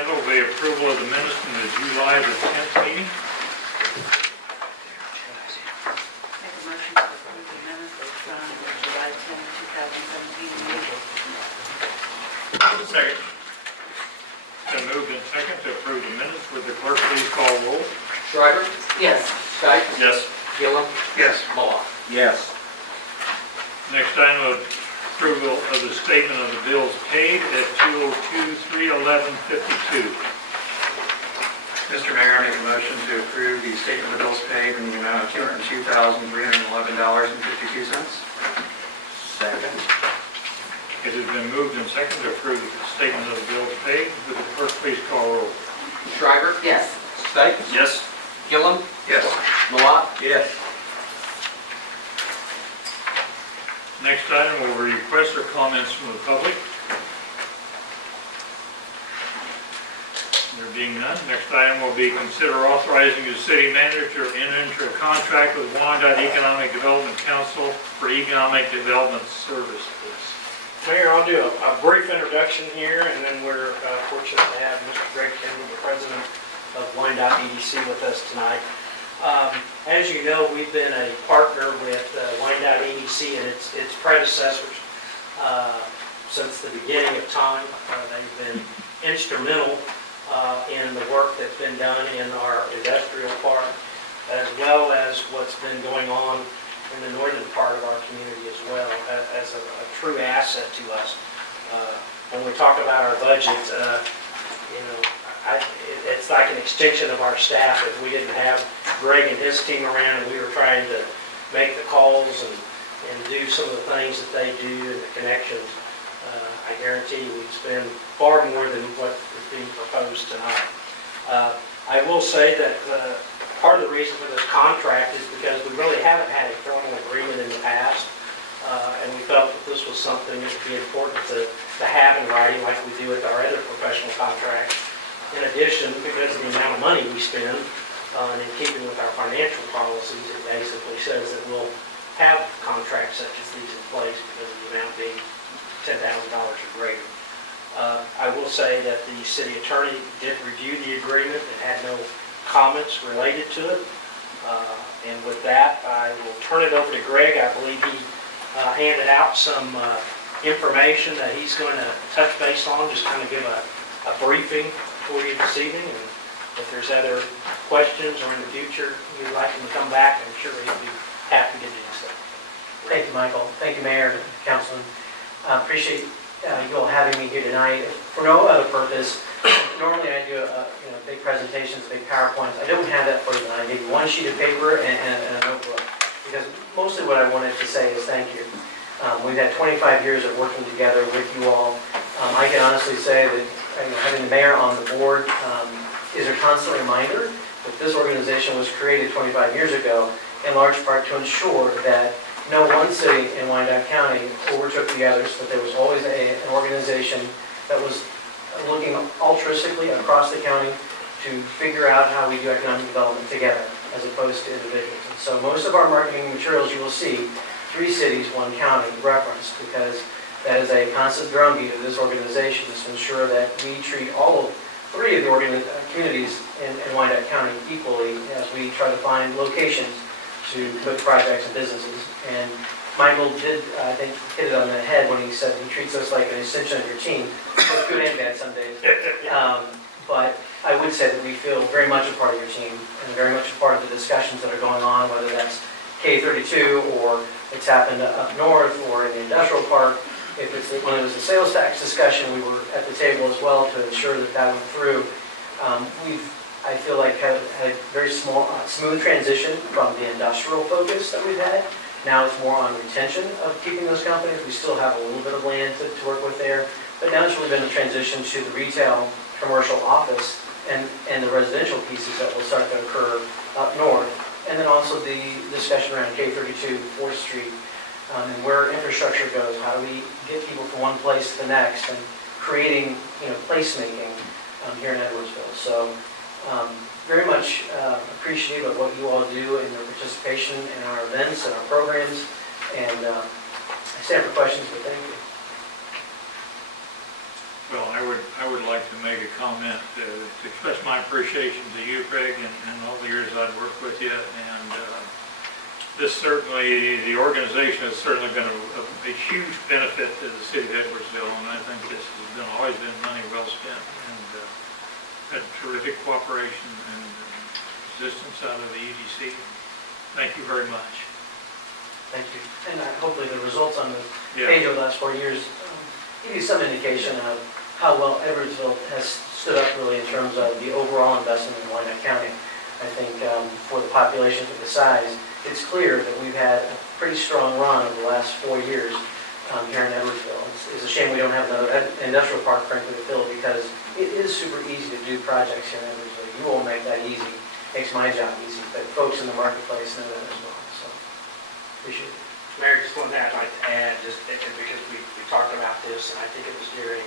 agenda will be approval of the minutes from the July the 10th meeting. Make a motion to approve the minutes from the July 10, 2017 meeting. Second. Been moved and second to approve the minutes. Would the clerk please call roll? Shriver? Yes. Stites? Yes. Gillum? Yes. Moloff? Yes. Next item of approval of the statement of the bills paid at 202-311-52. Mr. Mayor, I make a motion to approve the statement of bills paid in the amount of $202,311.52. Second. It has been moved and seconded to approve the statement of the bills paid. Would the clerk please call roll? Shriver? Yes. Stites? Yes. Gillum? Yes. Moloff? Yes. Next item will be requests or comments from the public. There being none, next item will be consider authorizing the city manager to enter into a contract with Wyandotte Economic Development Council for economic development services. Mayor, I'll do a brief introduction here, and then we're fortunate to have Mr. Greg Kendall, the president of Wyandotte EDC, with us tonight. As you know, we've been a partner with Wyandotte EDC and its predecessors since the beginning of time. They've been instrumental in the work that's been done in our industrial park, as well as what's been going on in the northern part of our community as well, as a true asset to us. When we talk about our budget, it's like an extension of our staff. If we didn't have Greg and his team around and we were trying to make the calls and do some of the things that they do and the connections, I guarantee we'd spend far more than what is being proposed tonight. I will say that part of the reason for this contract is because we really haven't had a formal agreement in the past, and we felt that this was something that would be important to have in writing like we do with our other professional contracts. In addition, because of the amount of money we spend, and in keeping with our financial policies, it basically says that we'll have contracts such as these in place because of the amount being $10,000 or greater. I will say that the city attorney did review the agreement and had no comments related to it. And with that, I will turn it over to Greg. I believe he handed out some information that he's going to touch base on, just kind of give a briefing for you this evening. And if there's other questions or in the future you'd like him to come back, I'm sure he'd be happy to do so. Thank you, Michael. Thank you, Mayor and Councilman. I appreciate you all having me here tonight. For no other purpose, normally I do big presentations, big PowerPoints. I don't have that for you tonight. I gave you one sheet of paper and a notebook, because mostly what I wanted to say is thank you. We've had 25 years of working together with you all. I can honestly say that having the mayor on the board is a constant reminder that this organization was created 25 years ago, in large part to ensure that no one city in Wyandotte County overtook the others, but there was always an organization that was looking altruistically across the county to figure out how we do economic development together as opposed to individuals. And so most of our marketing materials you will see 3 cities, 1 county referenced, because that is a constant drumbeat of this organization, is to ensure that we treat all 3 of the communities in Wyandotte County equally as we try to find locations to put projects and businesses. And Michael did, I think, hit it on the head when he said he treats us like an extension of your team, both good and bad some days. But I would say that we feel very much a part of your team and very much a part of the discussions that are going on, whether that's K32 or it's happened up north or in the industrial park. If it's when it was the sales tax discussion, we were at the table as well to ensure that that went through. I feel like had a very smooth transition from the industrial focus that we've had. Now it's more on retention of keeping those companies. We still have a little bit of land to work with there, but now it's really been a transition to the retail, commercial office, and the residential pieces that will start to occur up north. And then also the discussion around K32, 4th Street, and where infrastructure goes. How do we get people from one place to the next, and creating placemaking here in Edwardsville. So very much appreciative of what you all do and your participation in our events and our programs. And I stand for questions, but thank you. Well, I would like to make a comment to express my appreciation to you, Craig, and all the years I've worked with you. And this certainly, the organization has certainly been a huge benefit to the city of Edwardsville, and I think this has always been money well spent. And had terrific cooperation and assistance out of the EDC. Thank you very much. Thank you. And hopefully the results on the Yeah. page over the last 4 years give you some indication of how well Edwardsville has stood up really in terms of the overall investment in Wyandotte County. I think for the population for the size, it's clear that we've had a pretty strong run over the last 4 years here in Edwardsville. It's a shame we don't have another industrial park, frankly, to fill because it is super easy to do projects here in Edwardsville. You won't make that easy. Makes my job easy, but folks in the marketplace know that as well, so appreciate it. Mayor, just one thing I'd like to add, just because we talked about this, and I think it was during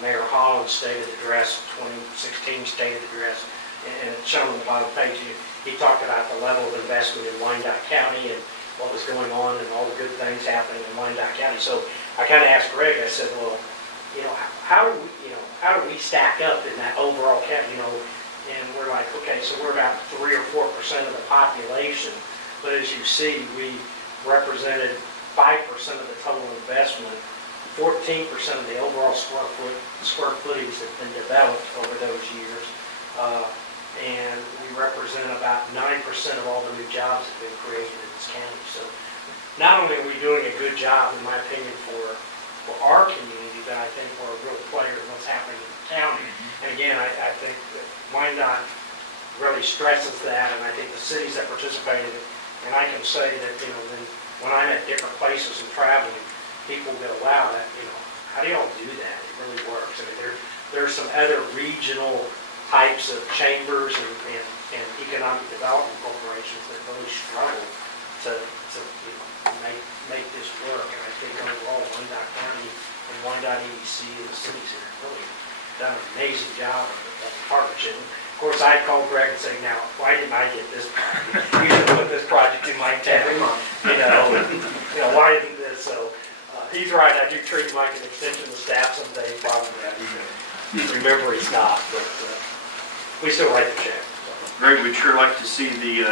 Mayor Holland's stated address, 2016 stated address, and it's shown on the bottom page, he talked about the level of investment in Wyandotte County and what was going on and all the good things happening in Wyandotte County. So I kind of asked Greg, I said, well, how do we stack up in that overall county, and we're like, okay, so we're about 3 or 4% of the population, but as you see, we represented 5% of the total investment, 14% of the overall square footage that's been developed over those years, and we represent about 9% of all the new jobs that have been created in this county. So not only are we doing a good job, in my opinion, for our community, but I think we're a real player in what's happening in the county. And again, I think that Wyandotte really stresses that, and I think the cities that participated, and I can say that, when I'm at different places and traveling, people go, wow, how do y'all do that? It really works. I mean, there's some other regional types of chambers and economic development corporations that really struggle to make this work. And I think overall, Wyandotte County and Wyandotte EDC and the cities have really done an amazing job of partnership. Of course, I'd call Greg and say, now, why didn't I get this project? You should put this project in my town. Every month. Why isn't this? So he's right. I do treat him like an extension of staff someday, probably. Remember, he's not, but we still write the check. Greg, we'd sure like to see the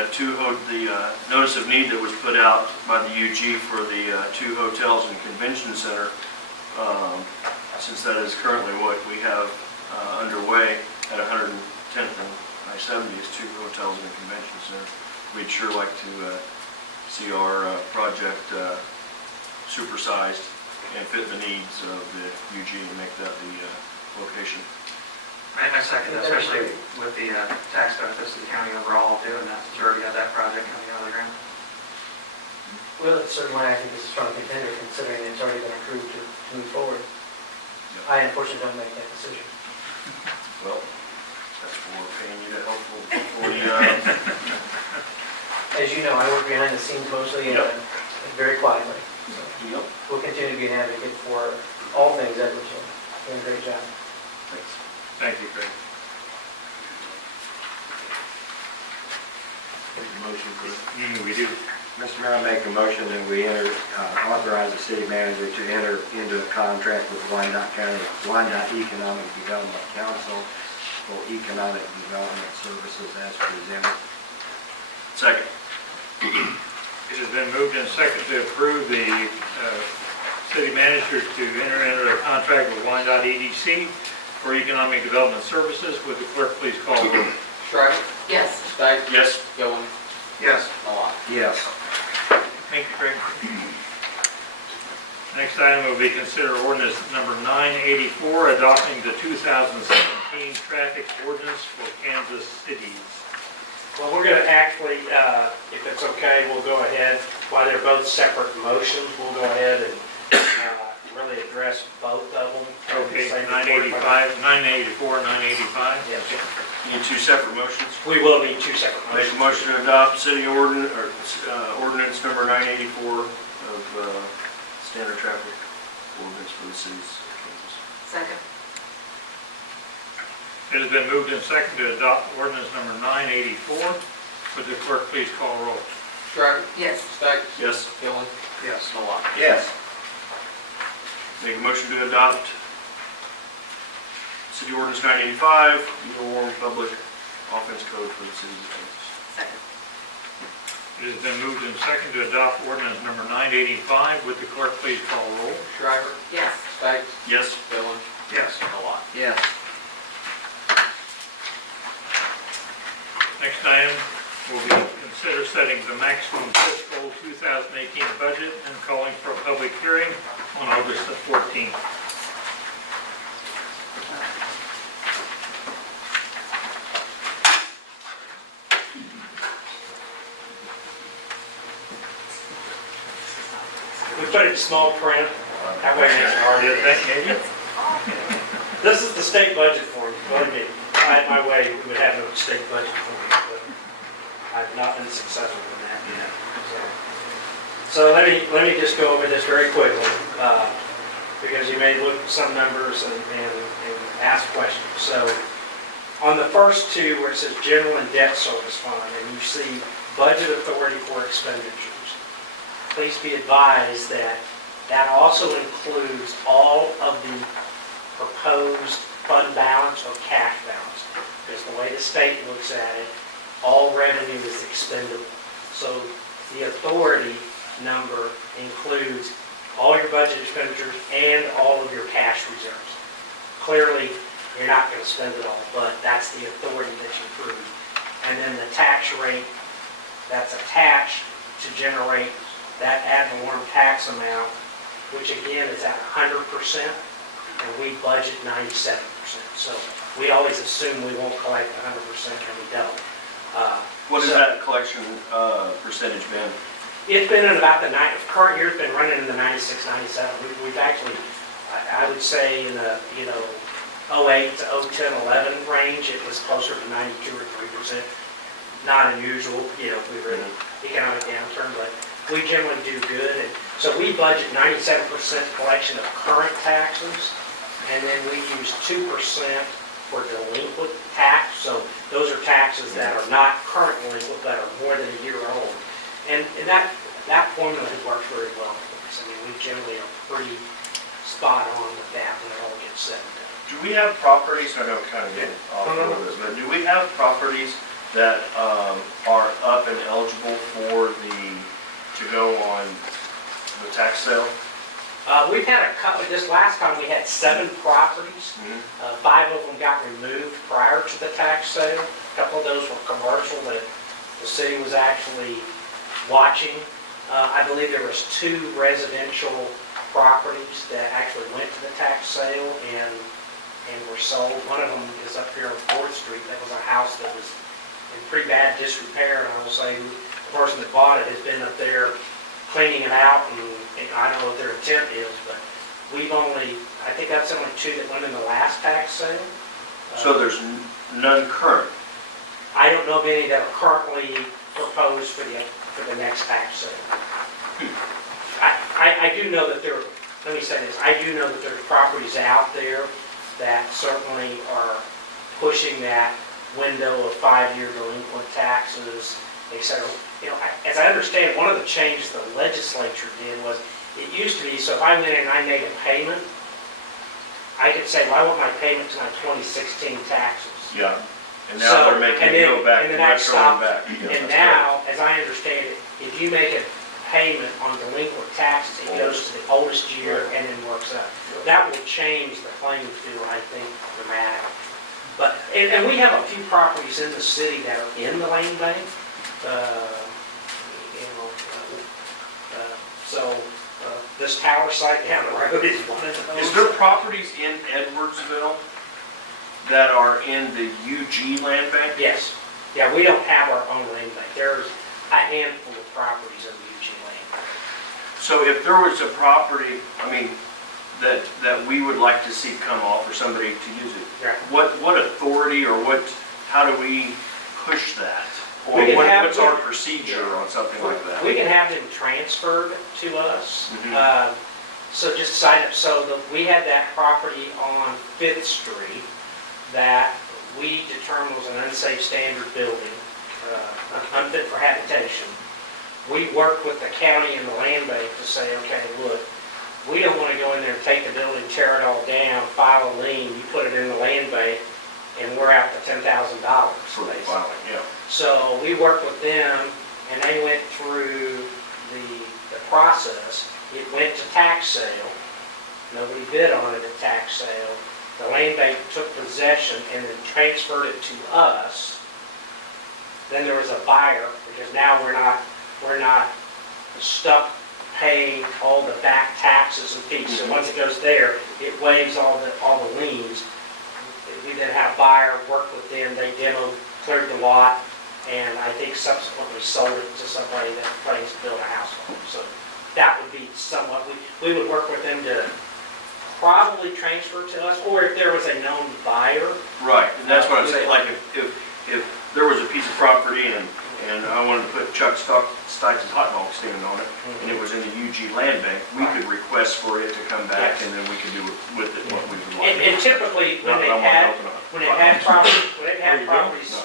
notice of need that was put out by the UG for the 2 hotels and convention center, since that is currently what we have underway at 110th and I-70 is 2 hotels and a convention center. We'd sure like to see our project supersized and fit the needs of the UG and make that the location. I second that, especially with the tax benefits of the county overall doing that, since we already got that project coming out of the ground. Well, certainly I think it's a strong contender considering it's already been approved to move forward. I unfortunately don't make that decision. Well, that's what we're paying you to help hopefully. As you know, I work behind the scenes mostly and very quietly. So we'll continue to be an advocate for all things Edwardsville. Doing a great job. Thanks. Thank you, Craig. Motion for We do. Mr. Mayor, I make a motion that we authorize the city manager to enter into a contract with Wyandotte Economic Development Council for economic development services as presented. Second. It has been moved and seconded to approve the city manager to enter into a contract with Wyandotte EDC for economic development services. Would the clerk please call the roll? Shriver? Yes. Steiger? Yes. Gillen? Yes. Malat? Yes. Thank you, Craig. Next item will be consider ordinance number 984, adopting the 2017 traffic ordinance for Kansas cities. Well, we're going to actually, if it's okay, we'll go ahead, while they're both separate motions, we'll go ahead and really address both of them. Okay, 985, 984, 985. Yes, sir. Need 2 separate motions. We will need 2 separate Make motions. a motion to adopt city ordinance number 984 of standard traffic ordinance for the cities of Kansas. Second. It has been moved and seconded to adopt ordinance number 984. Would the clerk please call roll? Shriver? Yes. Steiger? Yes. Gillen? Yes. Malat? Yes. Make a motion to adopt City Ordinance 985, Uniform Public Offense Code for the City of Kansas. Second. It has been moved and seconded to adopt ordinance number 985. Would the clerk please call roll? Shriver, Yes. Stikes, Yes. Dillon, Yes. Malat. Yes. Next item will be consider setting the maximum fiscal 2018 budget and calling for a public hearing on August the 14th. We put it in small print, that way it makes it hard to think. This is the state budget for you, believe me. If I had my way, we would have no state budget for you, but I've not been successful in that yet. So let me just go over this very quickly, because you may look at some numbers and ask questions. So on the first two, where it says general and debt service fund, and you see budget authority for expenditures, please be advised that that also includes all of the proposed fund balance or cash balance. Because the way the state looks at it, all revenue is expendable. So the authority number includes all your budget expenditures and all of your cash reserves. Clearly, you're not going to spend it all, but that's the authority that you approve. And then the tax rate that's attached to generate that ad valorem tax amount, which again is at 100%, and we budget 97%. So we always assume we won't collect 100%, and we don't. What has So- that collection percentage been? It's been in about the current year, it's been running in the 96, 97. We've actually, I would say in the, 08 to 010, 11 range, it was closer to 92 or 3%. Not unusual, if we were in an economic downturn, but we generally do good. And so we budget 97% collection of current taxes, and then we use 2% for delinquent tax. So those are taxes that are not current delinquent, but are more than a year old. And that formula has worked very well for us. I mean, we generally are pretty spot on with that when it all gets said and done. Do we have properties, I know kind of getting off a little bit, but do we have properties that are up and eligible for to go on the tax sale? We've had a couple, this last time we had 7 properties. 5 of them got removed prior to the tax sale. A couple of those were commercial that the city was actually watching. I believe there was 2 residential properties that actually went to the tax sale and were sold. One of them is up here on 4th Street. That was a house that was in pretty bad disrepair, and I will say the person that bought it has been up there cleaning it out, and I don't know what their intent is, but I think that's only 2 that went in the last tax sale. So there's none current? I don't know of any that are currently proposed for the next tax sale. I do know that let me say this, I do know that there's properties out there that certainly are pushing that window of 5-year delinquent taxes, etc. As I understand, one of the changes the legislature did was, it used to be, so if I went in and I made a payment, I could say, well, I want my payment to my 2016 taxes. Yeah. And now they're making it go back, and then that retro and back. And now, as I understand it, if you make a payment on delinquent taxes, it goes to the oldest year and then works up. That will change the playing field, I think, dramatically. But, and we have a few properties in the city that are in the land bank. So this tower site down the road is one of those. Is there properties in Edwardsville that are in the UG land bank? Yes. Yeah, we don't have our own land bank. There's a handful of properties in the UG land bank. So if there was a property, that we would like to see come off for somebody to use it, Yeah. what authority or how do we push that? Or We can have- what's our procedure on something like that? We can have them transferred to us. Mhm. So just sign up, we had that property on 5th Street that we determined was an unsafe standard building, unfit for habitation. We worked with the county and the land bank to say, okay, look, we don't want to go in there and take the building, tear it all down, file a lien, you put it in the land bank, and we're out the $10,000, For the basically. filing, yeah. So we worked with them, and they went through the process. It went to tax sale. Nobody bid on it at tax sale. The land bank took possession and then transferred it to us. Then there was a buyer, because now we're not stuck paying all the back taxes and fees. So once it goes there, it waives all the liens. We then had a buyer, worked with them, they demoed, cleared the lot, and I think subsequently sold it to somebody that plans to build a house on it. So that would be somewhat, we would work with them to probably transfer to us, or if there was a known buyer. Right, and that's what I'm saying, like, if there was a piece of property and I wanted to put Chuck Stites' hot dog stand on it, and it was in the UG land bank, we could request for it to come back, Yes. and then we could do with it what we would And like. typically, when Not they that I want to had, open up. when it had properties, There you go.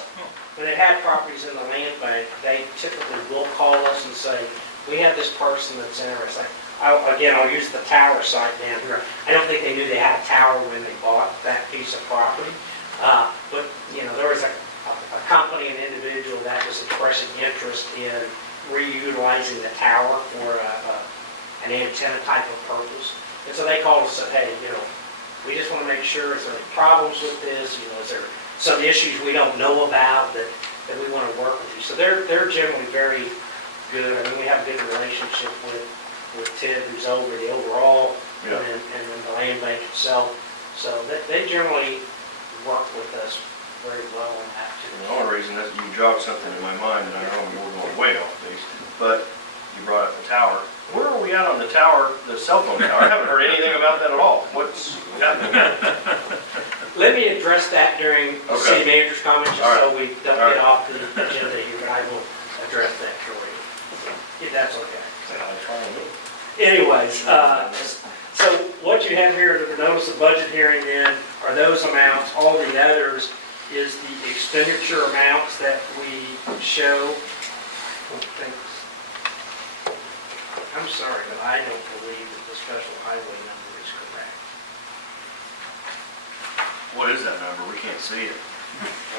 when it had properties in the land bank, they typically will call us and say, we have this person that's interested. Again, I'll use the tower site down here. I don't think they knew they had a tower when they bought that piece of property. But, there was a company, an individual that was expressing interest in reutilizing the tower for an antenna type of purpose. And so they called us and said, hey, we just want to make sure, is there any problems with this? Is there some issues we don't know about that we want to work with you? So they're generally very good. I mean, we have a good relationship with Ted, who's over the overall, Yeah. and then the land bank itself. So they generally work with us very well on that too. And the only reason that you jogged something in my mind, and I know we're going way off base, but you brought up the tower. Where are we at on the tower, the cell phone tower? I haven't heard anything about that at all. What's happening? Let me address that during the Okay. city manager's comments, just All so we don't All get right. off the agenda here, but I will address that for you, if that's okay. Anyways, so what you have here, the notice of budget hearing then, are those amounts. All the others is the expenditure amounts that we show. I'm sorry, but I don't believe that the special highway number is correct. What is that number? We can't see it.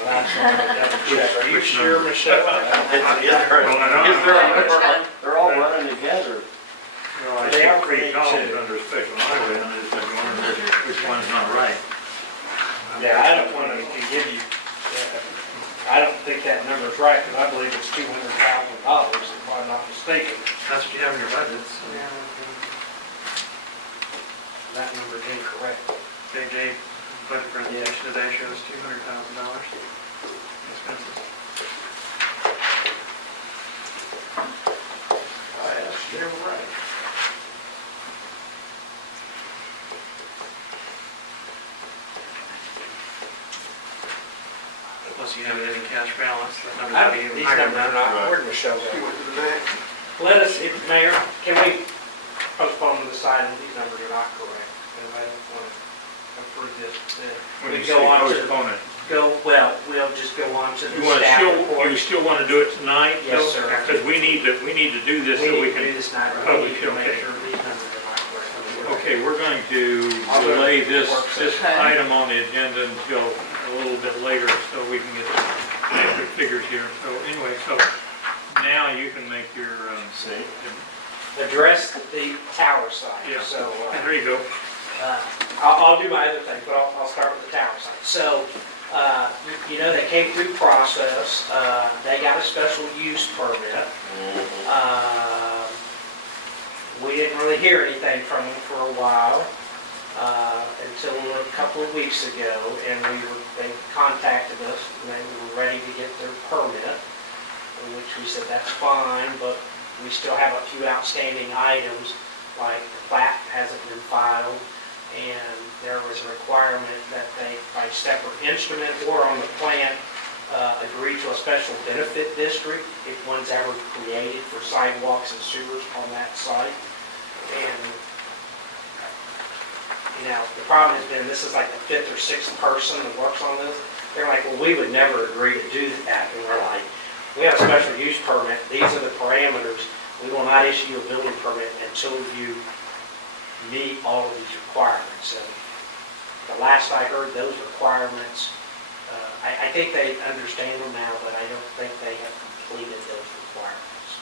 Well, that's what I'm gonna double check. Are you sure, Michelle? They're all running together. I They see are three great, columns too. under special highway, and I just wondering which one's not right. Yeah, I don't want to give you, I don't think that number's right, because I believe it's $200,000, if I'm not mistaken. That's what you have in your budgets. That number's incorrect. JJ budget presentation today shows $200,000 expenses. You're right. Plus you have it in cash balance, that number's I- not even These higher numbers than are that. not, where'd Michelle go? Let us, Mayor, can we postpone this item? These numbers are not correct, and I don't want to approve this. When We you go say on to, postpone it, we'll just go on to you the want to staff still, report. you still want to do it tonight? Yes, sir. Because we need to do this so We we need to do can, this night, we publish need to it, make okay. sure these numbers are not correct. okay, we're going to I'll go delay to the this work session. item on the agenda until a little bit later so we can get the figures here. So anyway, so now you can make your, See? Address the tower site, Yeah. so, there you go. I'll do my other thing, but I'll start with the tower site. So, they came through process, they got a special use permit. We didn't really hear anything from them for a while, until a couple of weeks ago, and they contacted us, and they were ready to get their permit, which we said, that's fine, but we still have a few outstanding items, like the plat hasn't been filed, and there was a requirement that they, by separate instrument or on the plan, agree to a special benefit district if one's ever created for sidewalks and sewers on that site. And, the problem has been, this is like the fifth or sixth person that works on this. They're like, well, we would never agree to do that. And we're like, we have a special use permit, these are the parameters, we will not issue a building permit until you meet all of these requirements. And the last I heard, those requirements, I think they understand them now, but I don't think they have completed those requirements.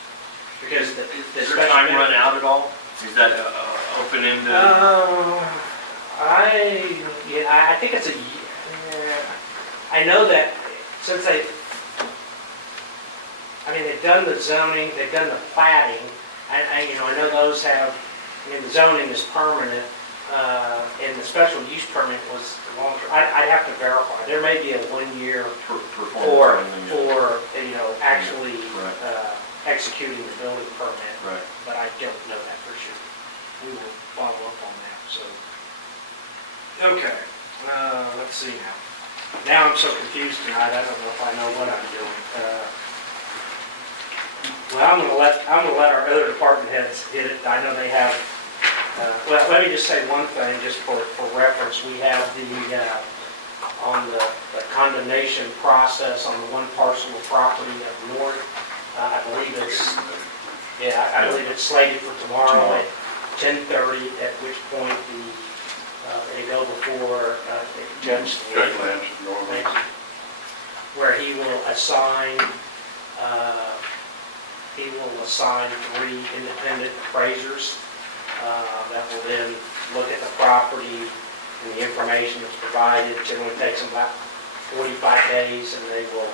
Because the Is their time run out at all? Is that open-ended? I think it's a year. I know that since they've done the zoning, they've done the plating, I know those have, the zoning is permanent, and the special use permit was long, I'd have to verify. There may be a 1 year for, actually Right. executing the building permit, Right. but I don't know that for sure. We will follow up on that, so. Okay, let's see now. Now I'm so confused tonight, I don't know if I know what I'm doing. Well, I'm gonna let our other department heads hit it. I know they have, well, let me just say one thing, just for reference. We have on the condemnation process on the one parcel of property up north. I believe it's slated for tomorrow at 10:30, at which point they go before Judge Lance, where he will assign 3 independent appraisers that will then look at the property and the information that's provided. It generally takes them about 45 days, and they will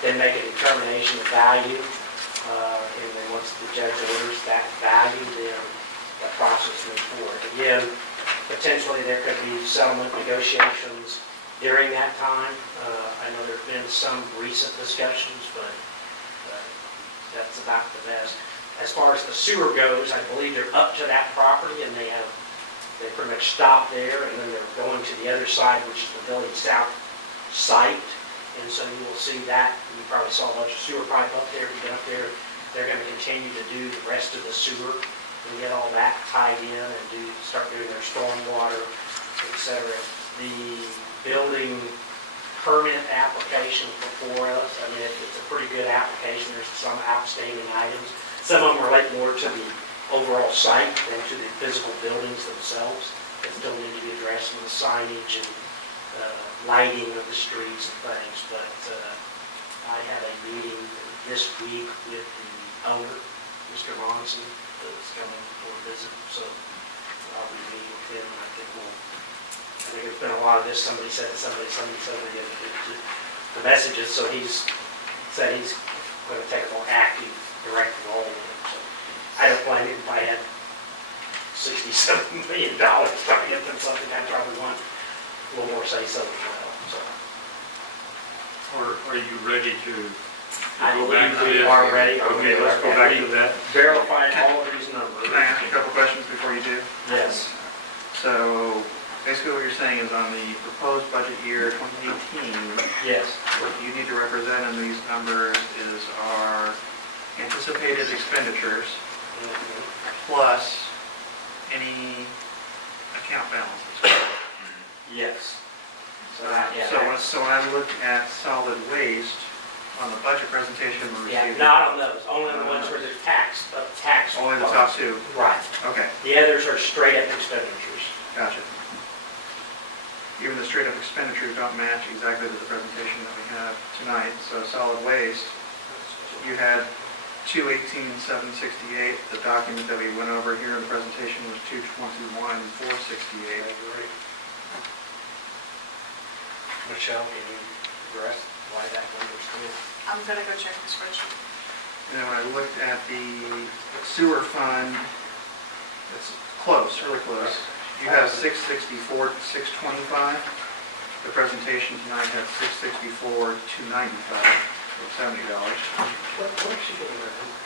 then make a determination of value. And then once the judge orders that value, then the process moves forward. Again, potentially there could be settlement negotiations during that time. I know there's been some recent discussions, but that's about the best. As far as the sewer goes, I believe they're up to that property, and they pretty much stopped there, and then they're going to the other side, which is the Village South site. And so you will see that. You probably saw a bunch of sewer pipe up there. If you get up there, they're going to continue to do the rest of the sewer and get all that tied in and start doing their stormwater, etc. The building permit application before us, it's a pretty good application. There's some outstanding items. Some of them relate more to the overall site than to the physical buildings themselves that still need to be addressed, with the signage and lighting of the streets and things. But I have a meeting this week with the owner, Mr. Ronson, that's coming for a visit. So I'll be meeting with him, and I think there's been a lot of this. Somebody said to somebody, the messages. So he's said he's going to take a more active, direct role in it. So I don't blame him. If I had $67 million trying to get them something, I'd probably want a little more say-so as well. So Are you ready to I go back to believe we this? are ready. Okay, let's go back to that. Verify all of these numbers. Can I ask a couple questions before you do? Yes. So basically what you're saying is on the proposed budget year 2018, Yes. what you need to represent in these numbers is our anticipated expenditures plus any account balances. Yes. So, So when I look at solid waste on the budget presentation we yeah, received. not on those, only on the ones where there's tax. Only the top two? Right. Okay, The others are straight up expenditures. gotcha. Even the straight up expenditures don't match exactly with the presentation that we have tonight. So solid waste, you had 218,768. The document that we went over here in the presentation was 221,468. Michelle, can you address why that number's good? I'm gonna go check the spreadsheet. And then when I looked at the sewer fund, it's close, really close. You have 664, 625. The presentation tonight had 664, 295, or $70. What's she getting her numbers?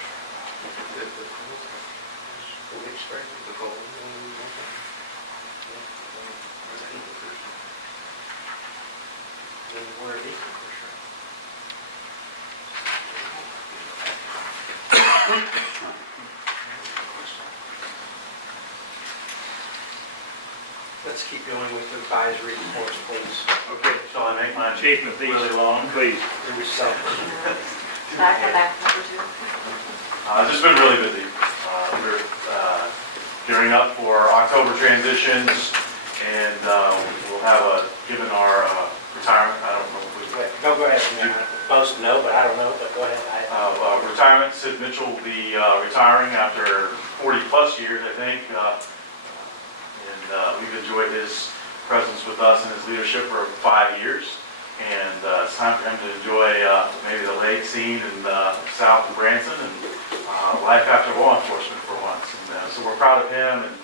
We expected the goal. Where are these numbers Let's keep going with the advisory reports, please. Okay, so I make my achievement really long, please. There's some. Can I come back, number 2? I've just been really busy. We're gearing up for October transitions, and we'll have given our retirement, I don't know if we Go ahead, I'm supposed to know, but I don't know, but go ahead. retirement. Sid Mitchell will be retiring after 40-plus years, I think. We've enjoyed his presence with us and his leadership for 5 years. And it's time for him to enjoy maybe the lake scene in south of Branson and life after law enforcement for once. And so we're proud of him, and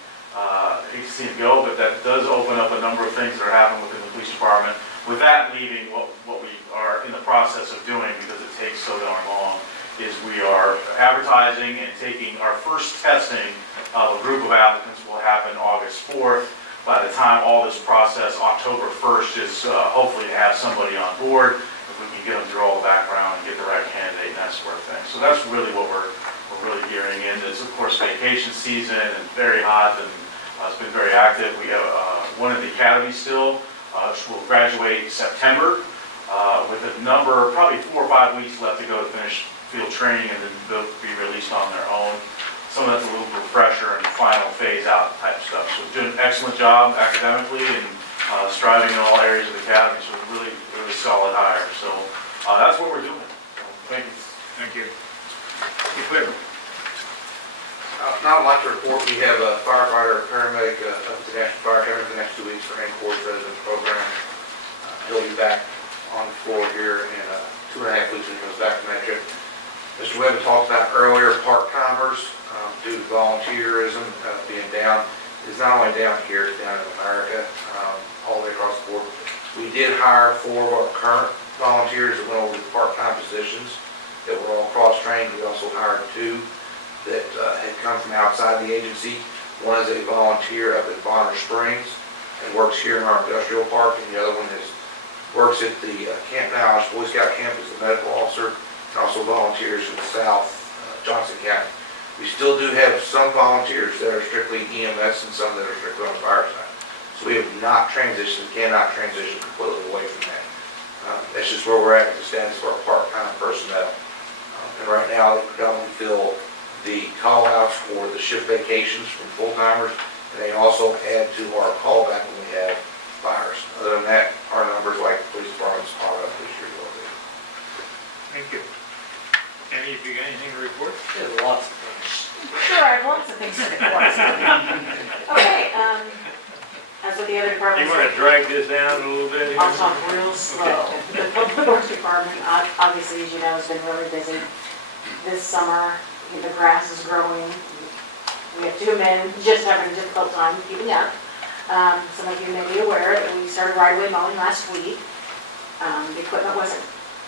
hate to see him go, but that does open up a number of things that are happening within the police department. With that leaving, what we are in the process of doing, because it takes so darn long, is we are advertising and taking our first testing of a group of applicants will happen August 4th. By the time all this process, October 1st is hopefully to have somebody on board, if we can get them through all the background and get the right candidate and that sort of thing. So that's really what we're really gearing in. It's of course vacation season and very hot, and it's been very active. We have one at the academy still. Which will graduate in September with a number, probably 4 or 5 weeks left to go to finish field training, and then they'll be released on their own. Some of that's a little refresher and final phase out type stuff. So doing an excellent job academically and striving in all areas of the academy. So really solid hire. So that's what we're doing. Thank you. Thank you. Be clear. Now I'd like to report, we have a firefighter, paramedic up to National Fire Academy for the next 2 weeks for Corps resident program. He'll be back on the floor here in 2.5 weeks when he comes back from that trip. Mr. Webb talked about earlier, part-timers due to volunteerism being down. It's not only down here, it's down in America, all the way across the board. We did hire 4 of our current volunteers that went over to part-time positions that were all cross-trained. We also hired 2 that had come from outside the agency. One is a volunteer up at Bonner Springs and works here in our industrial park, and the other one works at the Camp Knowledge Boy Scout Camp as a medical officer, and also volunteers in the South Johnson County. We still do have some volunteers that are strictly EMS and some that are strictly on the fire side. So we have not transitioned, cannot transition completely away from that. That's just where we're at with the status of our part-time personnel. And right now, they predominantly fill the call-outs for the shift vacations from full-timers, and they also add to our callback when we have fires. Other than that, our numbers, like the police department's caught up this year a little bit. Thank you. Annie, if you got anything to report? There's lots of things. Sure, I have lots of things to report. Okay, as with the other You departments. want to drag this down a little bit? I'll talk real slow. The Public Works Department, obviously, as you know, has been really busy this summer. The grass is growing. We have 2 men just having a difficult time keeping up. Some of you may be aware that we started right-of-way mowing last week. The equipment wasn't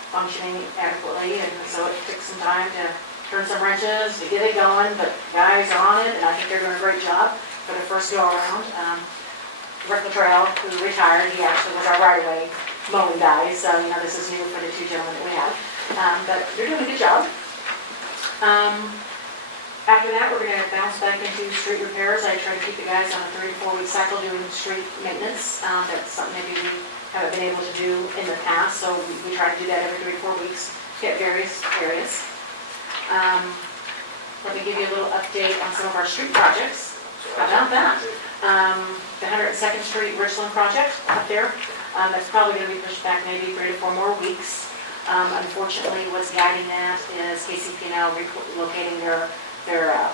functioning adequately, and so it took some time to turn some wrenches to get it going, but guys are on it, and I think they're doing a great job for the first go-around. Rick Luttrell, who retired, he actually was our right-of-way mowing guy, so this is new for the 2 gentlemen that we have. But they're doing a good job. After that, we're going to bounce back into street repairs. I try to keep the guys on a 3 to 4 week cycle doing street maintenance. That's something maybe we haven't been able to do in the past, so we try to do that every 3 to 4 weeks, hit various areas. Let me give you a little update on some of our street projects. How about that? The 102nd Street Richland project up there, that's probably going to be pushed back maybe 3 to 4 more weeks. Unfortunately, what's guiding that is KCP&L relocating their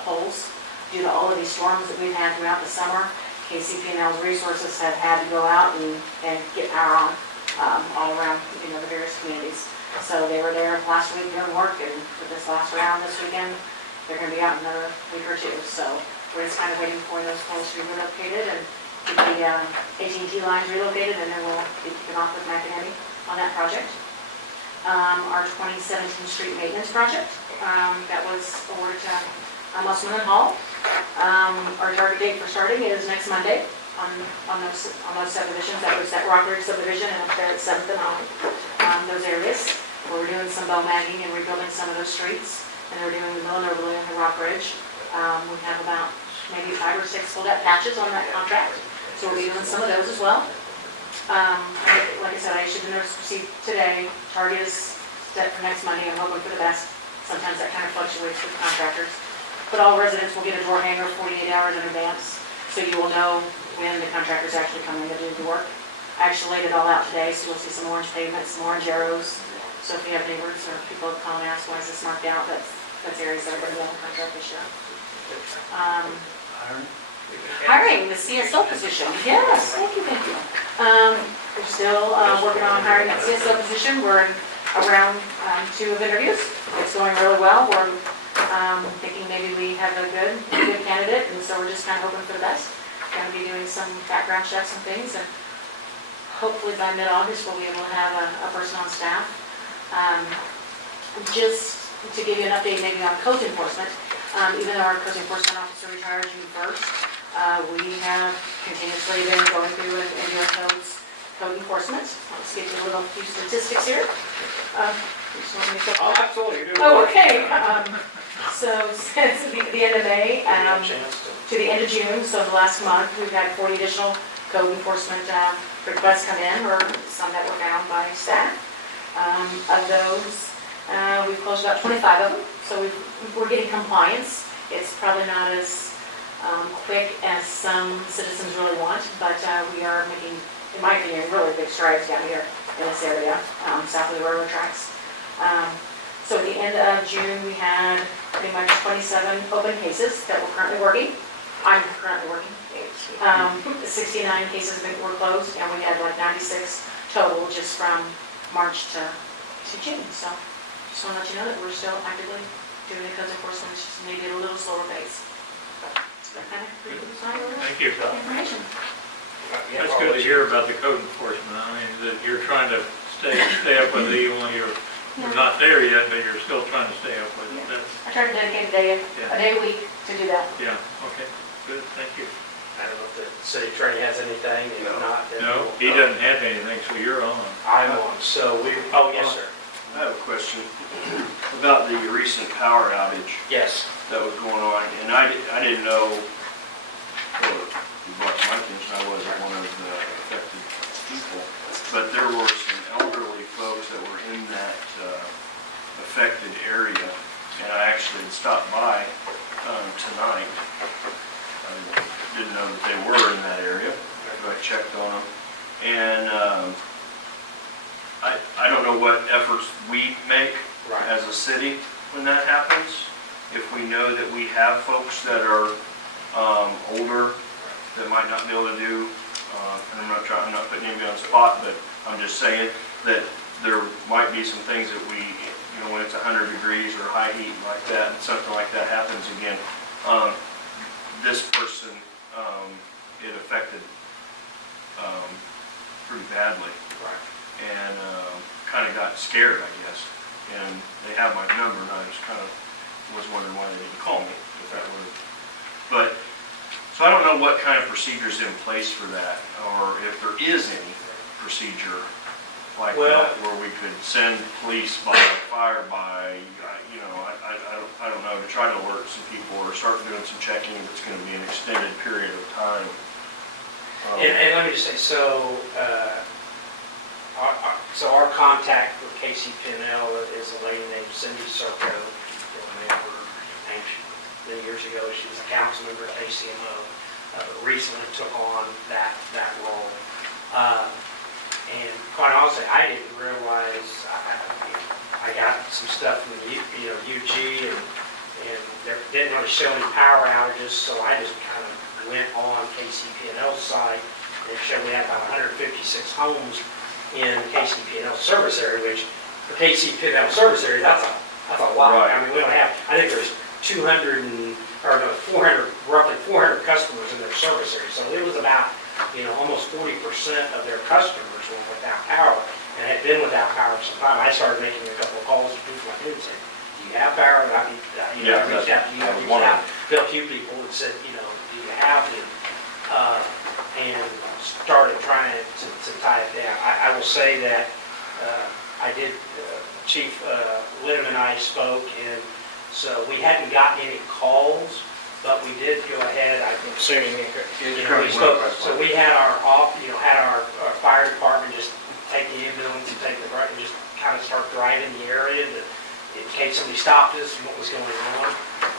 poles due to all of these storms that we've had throughout the summer. KCP&L's resources have had to go out and get power on all around the various communities. So they were there last week doing work, and for this last round this weekend, they're going to be out in another week or 2. So we're just kind of waiting for those poles to be relocated and get the AT&T lines relocated, and then we'll be kicking off with McEnany on that project. Our 2017 street maintenance project that was awarded to Musselman and Hall. Our target date for starting is next Monday on those subdivisions. That was that Rock Ridge subdivision and up there at 7th and on those areas where we're doing some bell magging and rebuilding some of those streets, and we're doing the mill and overlay on the Rock Ridge. We have about maybe 5 or 6 filled up patches on that contract, so we'll be doing some of those as well. Like I said, I issued the notice to proceed today. Target is set for next Monday. I'm hoping for the best. Sometimes that kind of fluctuates with contractors. But all residents will get a door hanger 48 hours in advance, so you will know when the contractor's actually coming to do the work. I actually laid it all out today, so you'll see some orange pavements, some orange arrows. So if you have neighbors or people that call and ask, why is this marked out, that's areas that are going to be on the contract this year. Hiring the CSO position, yes, thank you. We're still working on hiring that CSO position. We're in around 2 of interviews. It's going really well. We're thinking maybe we have a good candidate, and so we're just kind of hoping for the best. Going to be doing some background checks and things, and hopefully by mid-August we'll be able to have a person on staff. Just to give you an update maybe on code enforcement, even though our code enforcement officer retired June 1st, we have continuously been going through and doing code enforcement. Let's get you a few statistics here. Absolutely. Oh, okay. So since the end of May to the end of June, so the last month, we've had 40 additional code enforcement requests come in, or some that were found by staff. Of those, we've closed about 25 of them, so we're getting compliance. It's probably not as quick as some citizens really want, but we are making, in my opinion, really big strides down here in this area, south of the railroad tracks. So at the end of June, we had pretty much 27 open cases that we're currently working. I'm currently working. 69 cases were closed, and we had like 96 total just from March to June. So just want to let you know that we're still actively doing the code enforcement, just maybe at a little slower pace. That kind of Thank you. information. That's good to hear about the code enforcement. I mean, that you're trying to stay up with it, even when you're not there yet, but you're still trying to stay up with it. That's, I try to dedicate a day a week to do that. yeah, okay, good, thank you. I don't know if the city attorney has anything, if not, then No, we'll- he doesn't have anything, so you're on. I'm on, so oh, yes, sir. I have a question about the recent power outage Yes. that was going on, and I didn't know, well, you brought to my attention, I wasn't one of the affected people, but there were some elderly folks that were in that affected area, and I actually stopped by tonight. I didn't know that they were in that area, so I checked on them, and I don't know what efforts we make as a city when that happens. If we know that we have folks that are older, that might not be able to do, and I'm not putting anybody on the spot, but I'm just saying that there might be some things that we, when it's 100 degrees or high heat like that, and something like that happens again. This person, it affected pretty badly. And kind of got scared, I guess. And they have my number, and I just kind of was wondering why they didn't call me, if that would. But, so I don't know what kind of procedures in place for that, or if there is any procedure like that, where we could send police by, fire by, I don't know, to try to alert some people, or start doing some checking if it's going to be an extended period of time. And let me just say, so our contact with KCP&L is a lady named Cindy Serco. Many years ago, she was a council member at KCMO. Recently took on that role. And quite honestly, I didn't realize, I got some stuff from the UG, and there didn't really show any power outages, so I just kind of went on KCP&L's site, and it showed we had about 156 homes in KCP&L service area, which for KCP&L service area, that's a lot. Right. I mean, we only have, I think there's 400, roughly 400 customers in their service area. So it was about, almost 40% of their customers were without power and had been without power for some time. I started making a couple of calls to people like you and saying, do you have power? And I reached out to you, to a few people and said, do you have it? And started trying to tie it down. I will say that I did, Chief Linham and I spoke, and so we hadn't gotten any calls, but we did go ahead, I'm assuming, we spoke. So we had our fire department just take the ambulance and take the brush and just kind of start driving the area in case somebody stopped us and what was going on.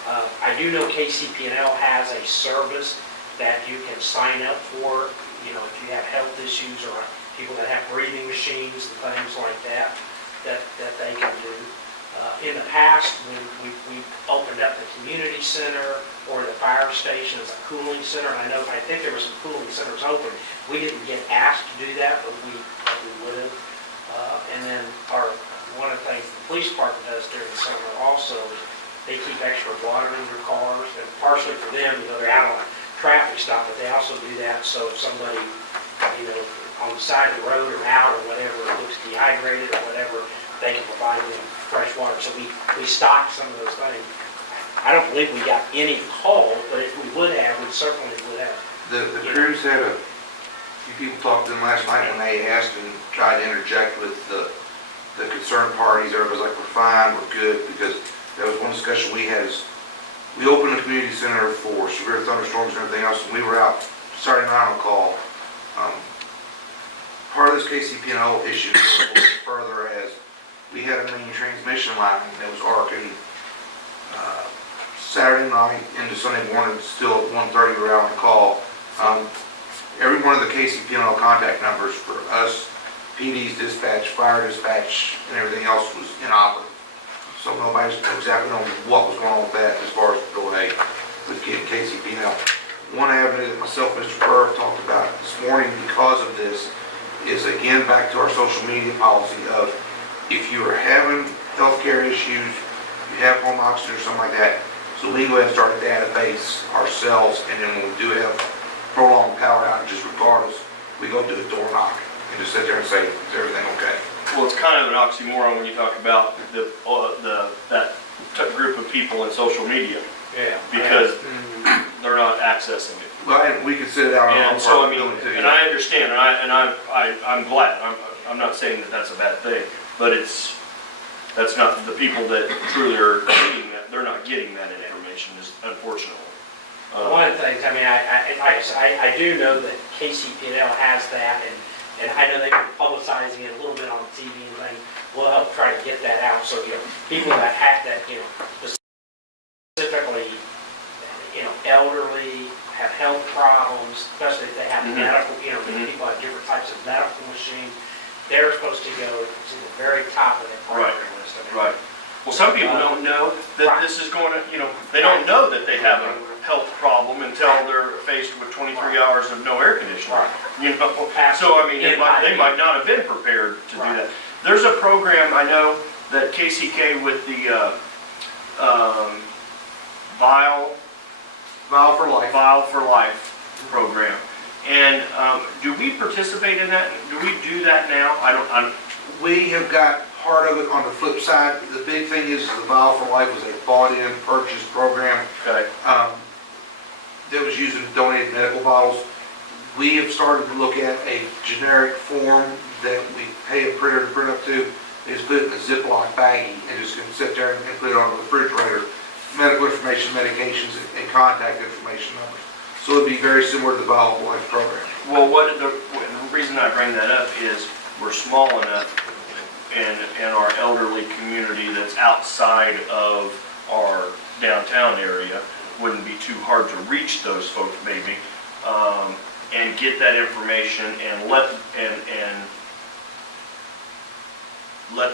I do know KCP&L has a service that you can sign up for, you know, if you have health issues or people that have breathing machines and things like that, that they can do. In the past, when we opened up the community center or the fire station as a cooling center, and I think there were some cooling centers open. We didn't get asked to do that, but we would have. And then one of the things the police department does during the summer also is they keep extra water in their cars, and partially for them, you know, they're out on a traffic stop, but they also do that so if somebody, you know, on the side of the road or out or whatever, looks dehydrated or whatever, they can provide them fresh water. So we stock some of those things. I don't believe we got any calls, but if we would have, we certainly would have. The crews had a few people talked to them last night when they asked and tried to interject with the concerned parties. Everybody's like, we're fine, we're good, because that was one discussion we had is, we opened the community center for severe thunderstorms and everything else, and we were out Saturday night on call. Part of this KCP&L issue goes a little bit further as we had a main transmission line that was arcing Saturday night into Sunday morning, still at 1:30 we were out on call. Every one of the KCP&L contact numbers for us, PD's dispatch, fire dispatch, and everything else was inoperative. So nobody exactly knows what was going on with that as far as the delay with getting KCP&L. One avenue that myself and Mr. Burr talked about this morning because of this is again back to our social media policy of if you are having healthcare issues, you have home oxygen or something like that, so we go ahead and start a database ourselves, and then when we do have prolonged power outages regardless, we go do a door knock and just sit there and say, is everything okay? Well, it's kind of an oxymoron when you talk about that group of people in social media, Yeah. because they're not accessing it. Well, and we can sit it out on our And so, I mean, building too. and I understand, and I'm glad, I'm not saying that that's a bad thing, but that's not, the people that truly are getting that, they're not getting that information, is unfortunately. One of the things, I mean, I do know that KCP&L has that, and I know they've been publicizing it a little bit on TV and things. We'll help try to get that out, so, you know, people that have that, you know, specifically, you know, elderly, have health problems, especially if they have medical, you know, people have different types of medical machines, they're supposed to go to the very top of their priority list. I mean, Right. Well, some people don't know that this is going to, you know, they don't know that they have a health problem until they're faced with 23 hours of no air conditioning. Right. You know, so I mean, they might not have been prepared to do that. There's a program I know that KCK with the Vial for Life program. And do we participate in that? Do we do that now? We have got part of it on the flip side. The big thing is the Vial for Life was a bought-in, purchased program. Okay. That was using donated medical bottles. We have started to look at a generic form that we pay a printer to print up to. They just put it in a Ziploc baggie and just can sit there and put it on the refrigerator. Medical information, medications, and contact information numbers. So it'd be very similar to the Vial for Life program. Well, the reason I bring that up is we're small enough in our elderly community that's outside of our downtown area, wouldn't be too hard to reach those folks maybe, and get that information and let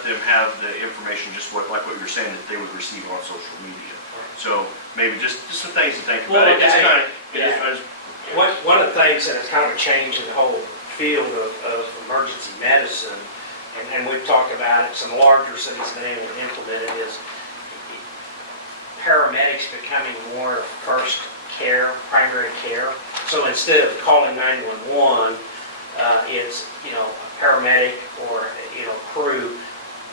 them have the information just like what you were saying that they would receive on social media. So maybe just some things to think about. It just kind of, One of the things that has kind of changed in the whole field of emergency medicine, and we've talked about it, some larger cities have been able to implement it, is paramedics becoming more first care, primary care. So instead of calling 911, it's, you know, a paramedic or, you know, crew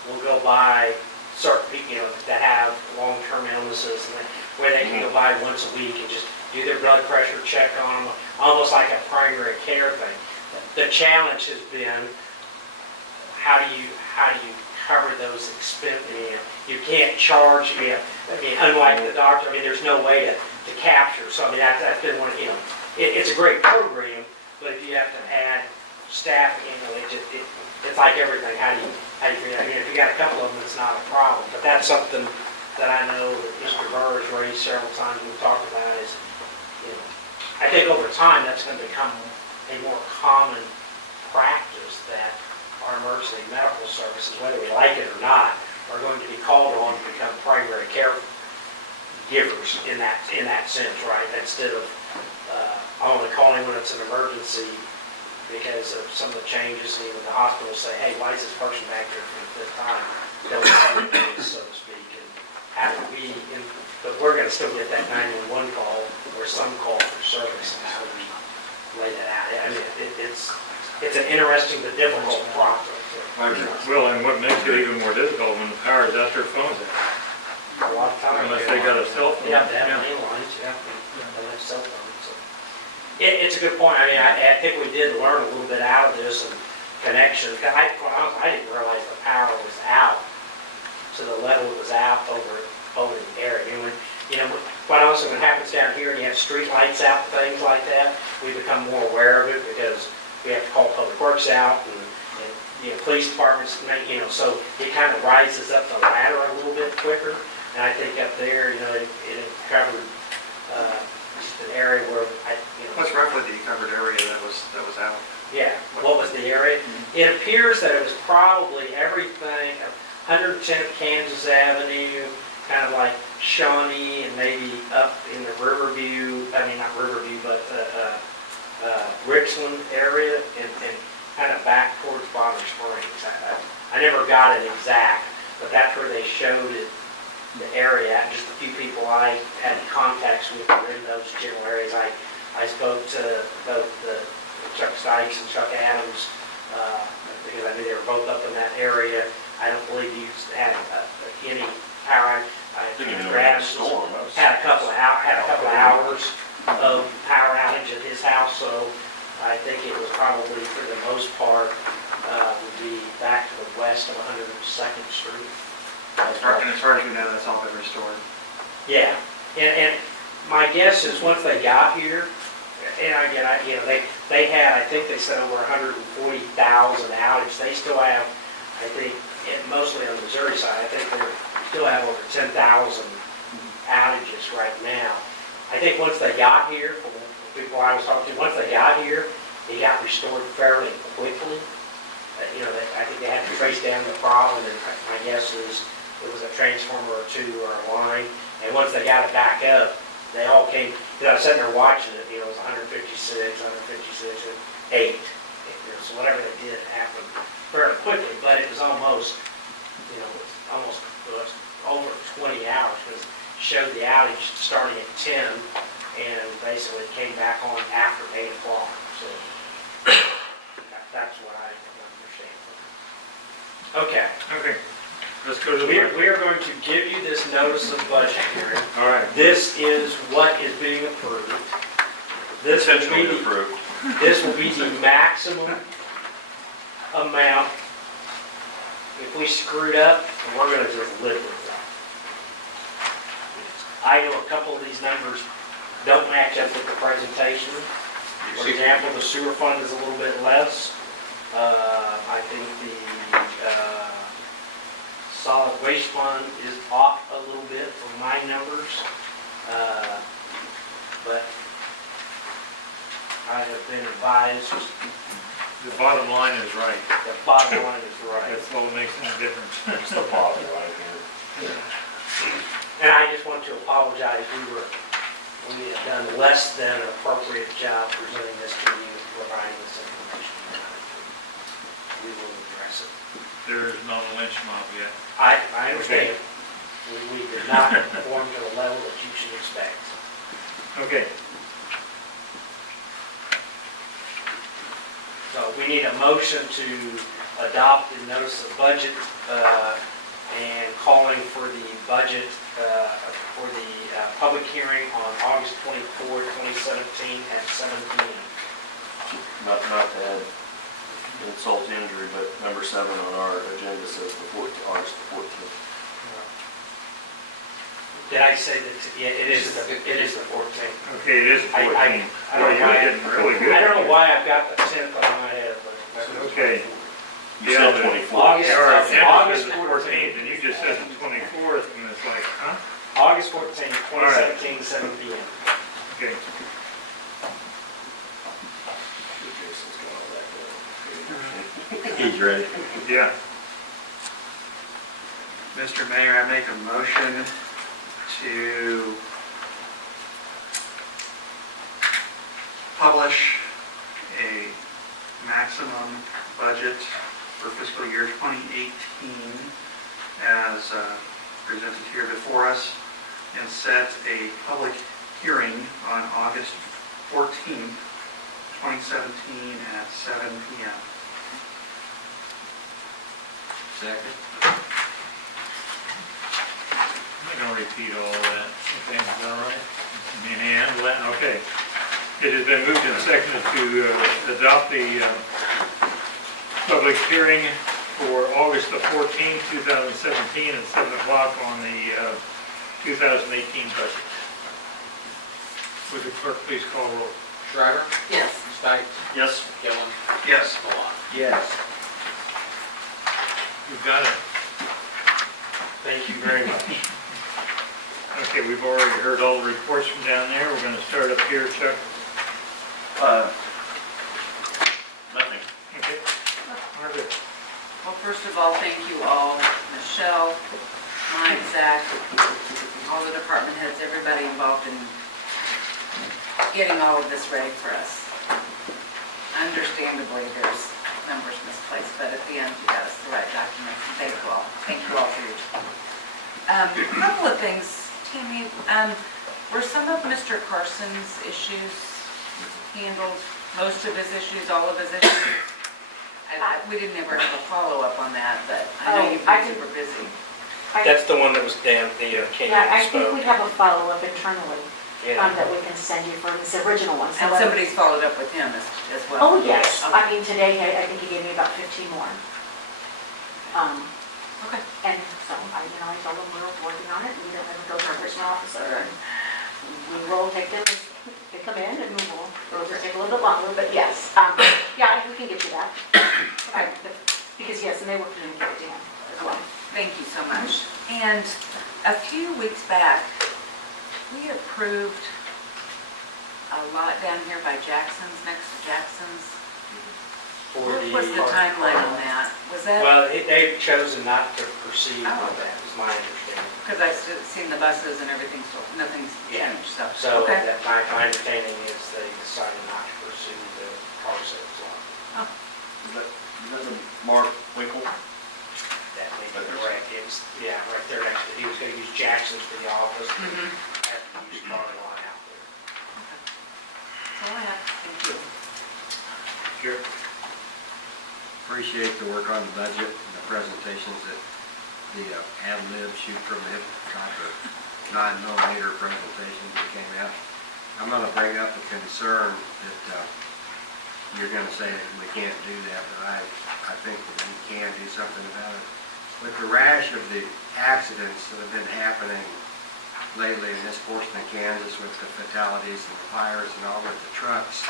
will go by certain people, you know, that have long-term illnesses, and where they can go by once a week and just do their blood pressure, check on them, almost like a primary care thing. The challenge has been, how do you cover those expenses? You can't charge, I mean, unlike the doctor, I mean, there's no way to capture. So I mean, that's been one of, you know, it's a great program, but if you have to add staff, you know, it's like everything. How do you figure it out? I mean, if you got a couple of them, it's not a problem. But that's something that I know that Mr. Burr has raised several times, we've talked about is, I think over time, that's going to become a more common practice that our emergency medical services, whether we like it or not, are going to be called on to become primary care givers in that sense, right? Instead of only calling when it's an emergency because of some of the changes, and even the hospitals say, hey, why is this person back there for the fifth time? Don't call it, so to speak. And how do we, but we're going to still get that 911 call or some call for service, and how do we lay that out? I mean, it's an interesting but difficult process. Well, and what makes it even more difficult when the power is out, their phone's out. A lot of times. Unless they got a cell phone. You have to have landlines, you have to have cell phones. So. It's a good point. I mean, I think we did learn a little bit out of this and connection. I didn't realize the power was out to the level it was out over the area. Quite honestly, when it happens down here and you have street lights out and things like that, we become more aware of it because we have to call public works out and police departments, so it kind of rises up the ladder a little bit quicker. And I think up there, it covered just an area where What's roughly the covered area that was out? Yeah, what was the area? It appears that it was probably everything, 110th Kansas Avenue, kind of like Shawnee and maybe up in the Riverview, not Riverview, but Richland area and kind of back towards Bonner Springs. I never got it exact, but that's where they showed it, the area. Just a few people I had contacts with were in those general areas. I spoke to both Chuck Sykes and Chuck Adams because I knew they were both up in that area. I don't believe you had any power. Adams had a couple of hours of power outage at his house, so I think it was probably, for the most part, would be back to the west of 102nd Street. And as far as you know, that's all been restored. Yeah, and my guess is once they got here, and again, they had, I think they said over 140,000 outage. They still have, I think, mostly on the Missouri side, I think they still have over 10,000 outages right now. I think once they got here, people I was talking to, once they got here, it got restored fairly quickly. I think they had to trace down the problem, and my guess is it was a transformer or two or a line. And once they got it back up, they all came, because I was sitting there watching it, it was 156, and 8. So whatever they did happened fairly quickly, but it was almost, over 20 hours, because it showed the outage starting at 10, and basically it came back on after 8 o'clock. So that's what I understand. Okay. Okay, let's go to the. We are going to give you this notice of budget hearing. All right. This is what is being approved. This will Essentially be approved. This will be the maximum amount. If we screwed up, we're going to just live with that. I know a couple of these numbers don't match up with the presentation. For example, the sewer fund is a little bit less. I think the solid waste fund is off a little bit from my numbers. But I have been advised The bottom line is right. the bottom line is right. That's all that makes any difference. It's the bottom right here. And I just want to apologize, we have done less than an appropriate job presenting this to you, providing this information. We will address it. There is not a lynch mob yet. I understand. We did not perform to the level that you should expect. Okay, So we need a motion to adopt the notice of budget and calling for the budget for the public hearing on August 24, 2017 at 7 p.m. Not to add insult to injury, but number 7 on our agenda says August 14th. Did I say that? Yeah, it is the 14th. okay, it is 14. I Well, don't know you're why- getting really good. I don't know why I've got the 10th on my head, but. Okay. You Yeah, said but 24. August, Our agenda August says the 14th, and you just said the 24th, and it's like, huh? August 14th, 2017, 7 PM. Okay. He's ready. Yeah. Mr. Mayor, I make a motion to publish a maximum budget for fiscal year 2018 as presented here before us, and set a public hearing on August 14th, 2017 at 7 PM. Second. I'm going to repeat all of that. Okay, is that all right? Any handle that? Okay. It has been moved and seconded to adopt the public hearing for August the 14th, 2017 at 7 o'clock on the 2018 budget. Would the clerk please call roll? Shriver? Yes. Stites? Yes. Gillen? Yes. Malat? Yes. You've got it. Thank you very much. Okay, we've already heard all the reports from down there. We're going to start up here, Chuck. Nothing. Okay. Margaret. Well, first of all, thank you all, Michelle, Mike, Zach, all the department heads, everybody involved in getting all of this ready for us. Understandably, there's numbers misplaced, but at the end, you got us the right documents, and thank you all. Thank you all for your time. A couple of things, Tammy, were some of Mr. Carson's issues handled, most of his issues, all of his issues? We didn't ever have a follow-up on that, but I know you've been super busy. That's the one that was down at the Yeah, Canyon I think Expo. we have a follow-up internally Yeah. that we can send you for this original one. And somebody's followed up with him as well. Oh, yes. Okay. I mean, today, I think he gave me about 15 more. Okay. And so, I told him we're working on it, and we don't have to go to our personnel officer, and we will take them as they come in, and we'll just take a little bit longer, but yes. Yeah, we can get you that. Because yes, and they will communicate to him as well. Thank you so much. And a few weeks back, we approved a lot down here by Jackson's, next to Jackson's. What was the timeline on that? Was that, Well, they've chosen not to proceed Oh. with that, is my understanding. because I've seen the buses and everything, so nothing's Yeah. changed, so. So Okay. that my understanding is they decided not to pursue the car sales law. Is that the Mark Winkle? That may be correct. It's, yeah, right there next to, he was gonna use Jackson's for the office, Mhm. have to use car lot out there. That's all I have. Thank you. Sure. Appreciate the work on the budget and the presentations that the ad lib shoot from the hip, got the 9mm presentation that came out. I'm going to bring up a concern that you're going to say that we can't do that, but I think that we can do something about it. With the rash of the accidents that have been happening lately in this portion of Kansas with the fatalities and the fires and all with the trucks,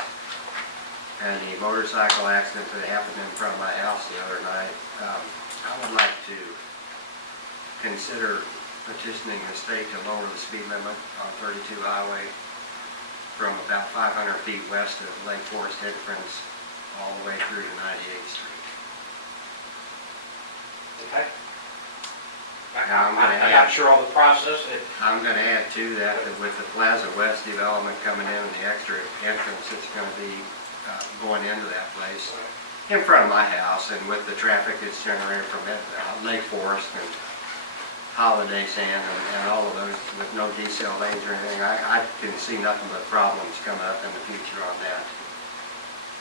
and the motorcycle accident that happened in front of my house the other night, I would like to consider petitioning the state to lower the speed limit on 32 highway from about 500 feet west of Lake Forest entrance all the way through to 98th Street. Okay? Now, I'm gonna I'm not sure all the process. I'm going to add to that that with the Plaza West development coming in and the extra entrance that's going to be going into that place in front of my house, and with the traffic that's generated from it, Lake Forest and Holiday Sand and all of those with no decel lanes or anything, I can see nothing but problems coming up in the future on that.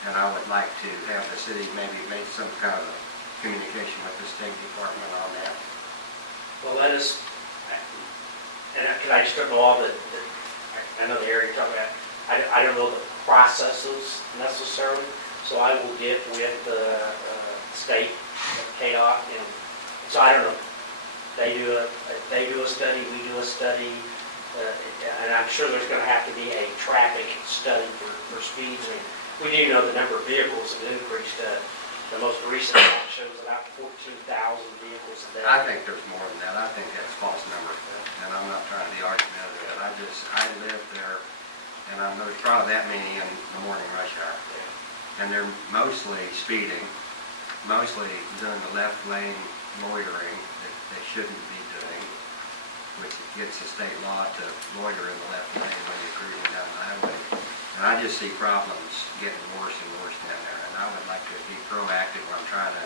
And I would like to have the city maybe make some kind of a communication with the State Department on that. Well, let us, and I just don't know all I know the area you're talking about. I don't know the processes necessarily, so I will get with the state, KDOT, and so I don't know. They do a study, we do a study, and I'm sure there's going to have to be a traffic study for speeds. I mean, we do know the number of vehicles have increased the most recent map shows about 14,000 vehicles a day. I think there's more than that. I think that's false number. And I'm not trying to be argumentative, but I live there, and I know there's probably that many in the morning rush hour. And they're mostly speeding, mostly doing the left lane loitering that they shouldn't be doing, which gets the state law to loiter in the left lane when you're cruising down the highway. And I just see problems getting worse and worse down there, and I would like to be proactive when I'm trying to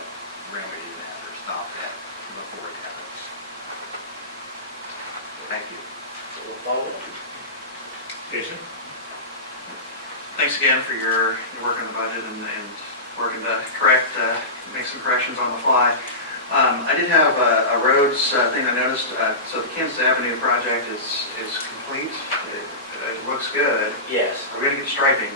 remedy that or stop that before it happens. Thank you. So we'll follow up. Jason? Thanks again for your work on the budget and working to make some corrections on the fly. I did have a roads thing I noticed. So the Kansas Avenue project is complete. It looks good. Yes. Are we going to get striping?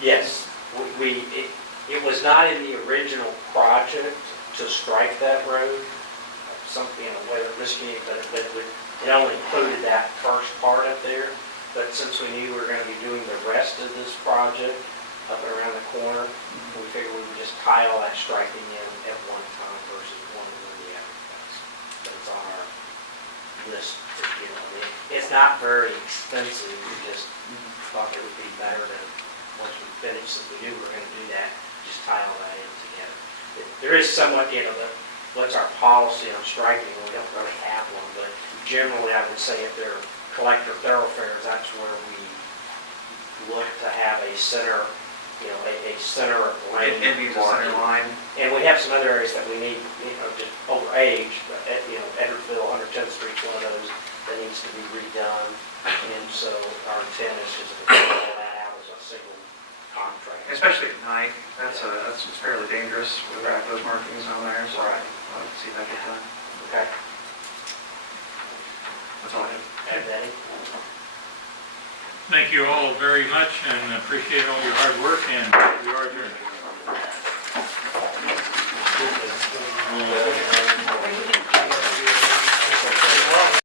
Yes, it was not in the original project to stripe that road, something, whether risky, but it only included that first part up there. But since we knew we were going to be doing the rest of this project up and around the corner, we figured we would just tie all that striping in at one time versus one of the others. But it's on our list, it's not very expensive, we just thought it would be better to, once we finish, since we knew we were going to do that, just tie all that in together. There is somewhat, what's our policy on striping, we don't really have one, but generally I would say if they're collector thoroughfares, that's where we look to have a center, a center lane. It needs a center line. And we have some other areas that we need, just over age, but, Edwardsville, 110th Street's one of those that needs to be redone. And so our intent is just to pull that out as a single contract. Especially at night. That's just fairly dangerous with those markings on there. So Right. I'll see that get done. Okay. That's all I have. And Danny? Thank you all very much and appreciate all your hard work and